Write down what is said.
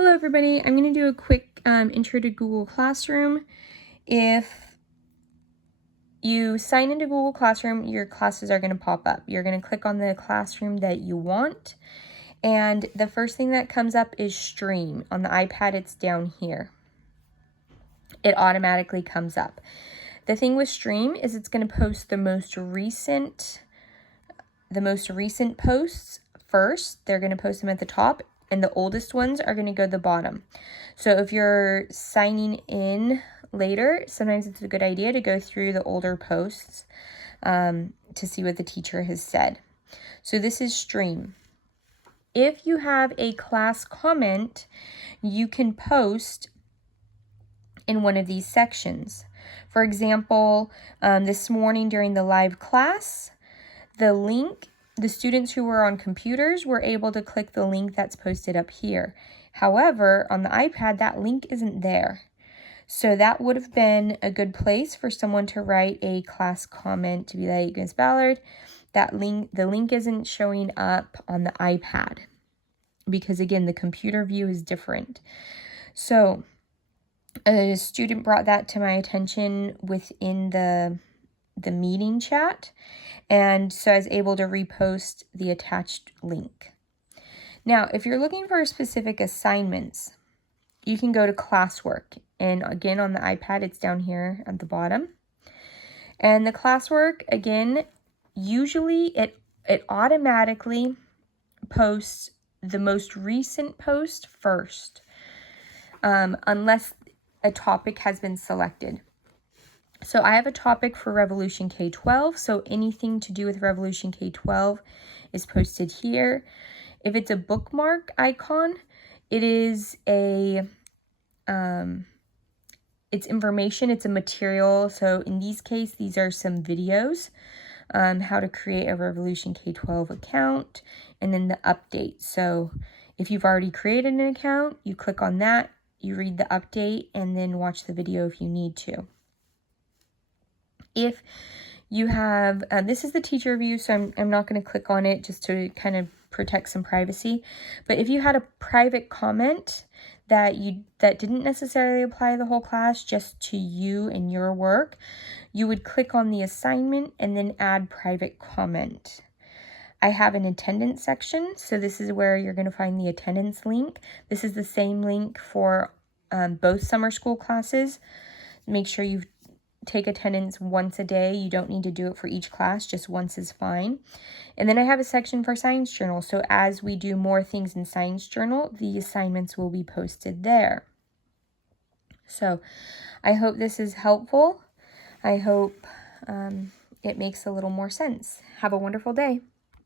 Hello everybody, I'm going to do a quick intro to Google Classroom. If you sign into Google Classroom, your classes are going to pop up. You're going to click on the classroom that you want, and the first thing that comes up is Stream. On the iPad, it's down here. It automatically comes up. The thing with Stream is it's going to post the most recent posts first. They're going to post them at the top, and the oldest ones are going to go to the bottom. So if you're signing in later, sometimes it's a good idea to go through the older posts to see what the teacher has said. So this is Stream. If you have a class comment, you can post in one of these sections. For example, this morning during the live class, the students who were on computers were able to click the link that's posted up here. However, on the iPad, that link isn't there. So that would have been a good place for someone to write a class comment to be like, Ms. Ballard, the link isn't showing up on the iPad because, again, the computer view is different. So a student brought that to my attention within the meeting chat, and so I was able to repost the attached link. Now, if you're looking for specific assignments, you can go to classwork, and again on the iPad it's down here at the bottom. And the classwork, again, usually it automatically posts the most recent post first, unless a topic has been selected. So I have a topic for Revolution K-12, so anything to do with Revolution K-12 is posted here. If it's a bookmark icon, it is it's information, it's a material. So in these case, these are some videos, how to create a Revolution K-12 account, and then the update. So if you've already created an account, you click on that, you read the update, and then watch the video if you need to. If you have, this is the teacher view, so I'm not going to click on it just to kind of protect some privacy. But if you had a private comment that didn't necessarily apply to the whole class, just to you and your work, you would click on the assignment and then add private comment. I have an attendance section, so this is where you're going to find the attendance link. This is the same link for both summer school classes. Make sure you take attendance once a day. You don't need to do it for each class, just once is fine. And then I have a section for Science Journal. So as we do more things in Science Journal, the assignments will be posted there. So I hope this is helpful. I hope it makes a little more sense. Have a wonderful day.